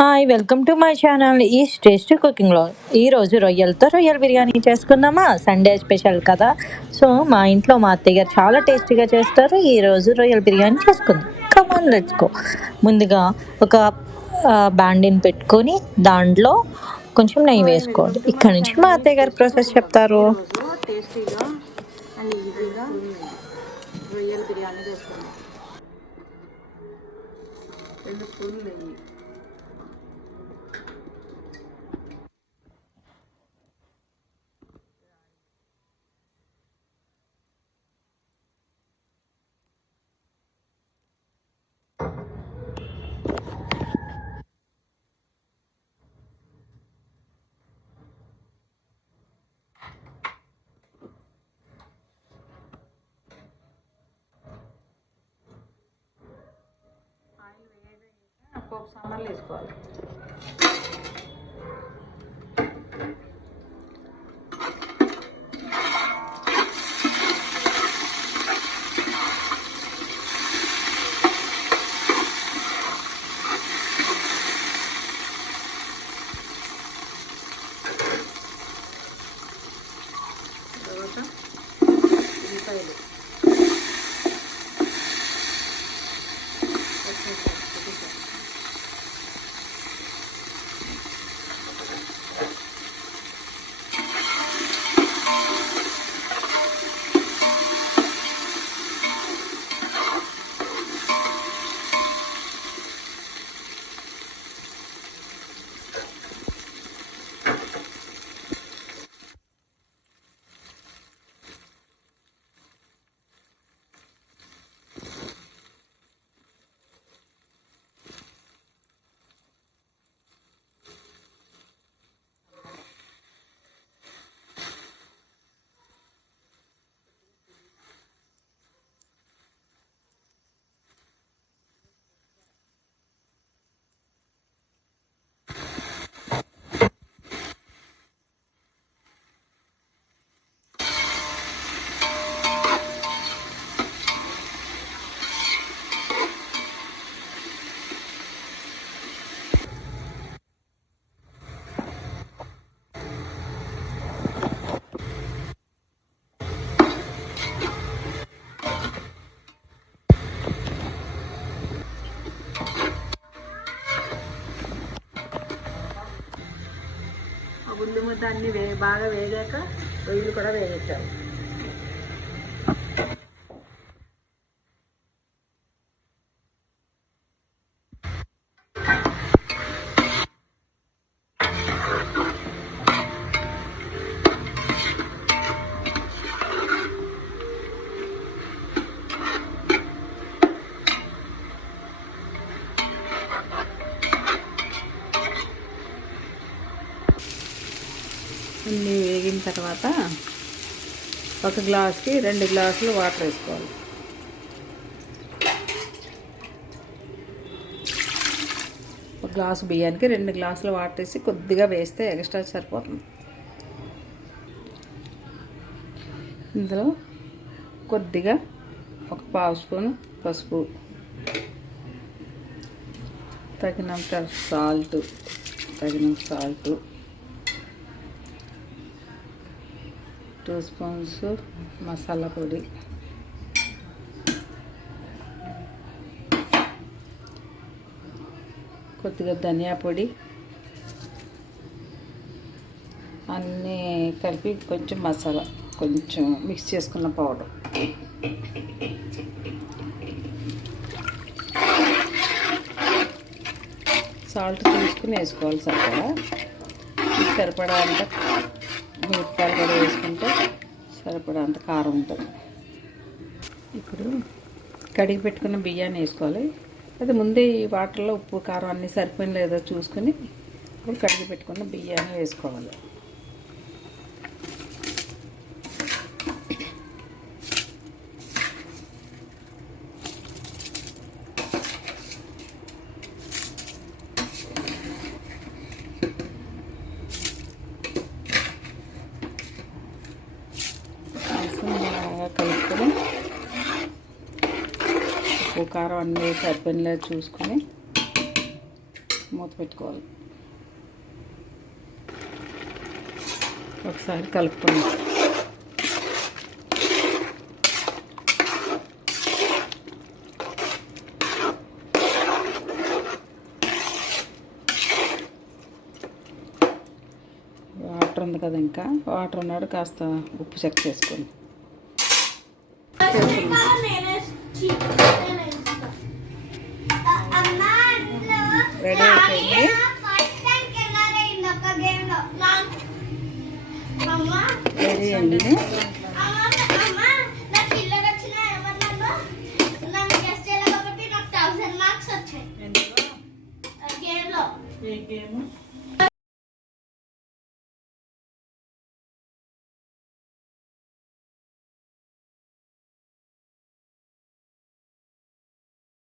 Hi welcome to my channel ఈ taste కుకింగ్లో ఈరోజు రొయ్యలతో రొయ్యల బిర్యానీ చేసుకుందామా? సండే స్పెషల్ కదా. సో మా ఇంట్లో మా అత్తయ్య గారు చాలా టేస్టీగా చేస్తారు. ఈరోజు రొయ్యల బిర్యానీ చేసుకుందాం. కమాన్ లెట్స్ ముందుగా ఒక బ్యాండిని పెట్టుకొని దాంట్లో కొంచెం నెయ్యి వేసుకోండి ఇక్కడ నుంచి మా అత్తయ్య గారి ప్రాసెస్ చెప్తారు. రొయ్యల బిర్యానీ పోపు సాంబార్లు వేసుకోవాలి ఆ ముద్ద వే బాగా వేగాక రొయ్యలు కూడా వేయించాలి తర్వాత ఒక గ్లాస్కి రెండు గ్లాసులు వాటర్ వేసుకోవాలి. ఒక గ్లాసు బియ్యానికి రెండు గ్లాసులు వాటర్ వేసి కొద్దిగా వేస్తే ఎక్స్ట్రా సరిపోతుంది. ఇందులో కొద్దిగా ఒక పావు స్పూను పసుపు తగినంత సాల్ట్ తగినంత సాల్ట్ టూ స్పూన్స్ మసాలా పొడి. కొద్దిగా ధనియా పొడి. అన్నీ కలిపి కొంచెం మసాలా కొంచెం మిక్స్ చేసుకున్న పౌడర్ సాల్ట్ తీసుకుని వేసుకోవాలి సరిపడా. సరిపడా అంత మిరపకాయలు కూడా వేసుకుంటే సరిపడా అంత కారం ఉంటుంది. ఇప్పుడు కడిగి పెట్టుకున్న బియ్యాన్ని వేసుకోవాలి. అది ముందే ఈ వాటర్లో ఉప్పు కారం అన్నీ సరిపోయిన లేదో చూసుకొని ఇప్పుడు కడిగి పెట్టుకున్న బియ్యాన్ని వేసుకోవాలి వేసుకొని బాగా కలుపుకొని ఉప్పు కారం అన్నీ సరిపోయినలా చూసుకొని మూత పెట్టుకోవాలి. ఒకసారి కలుపుకోండి వాటర్ ఉంది కదా ఇంకా. వాటర్ ఉన్నాడు కాస్త ఉప్పు చెక్ చేసుకోండి రెడీ అయిపోయింది రెడీ అయింది ఏ గేమ్?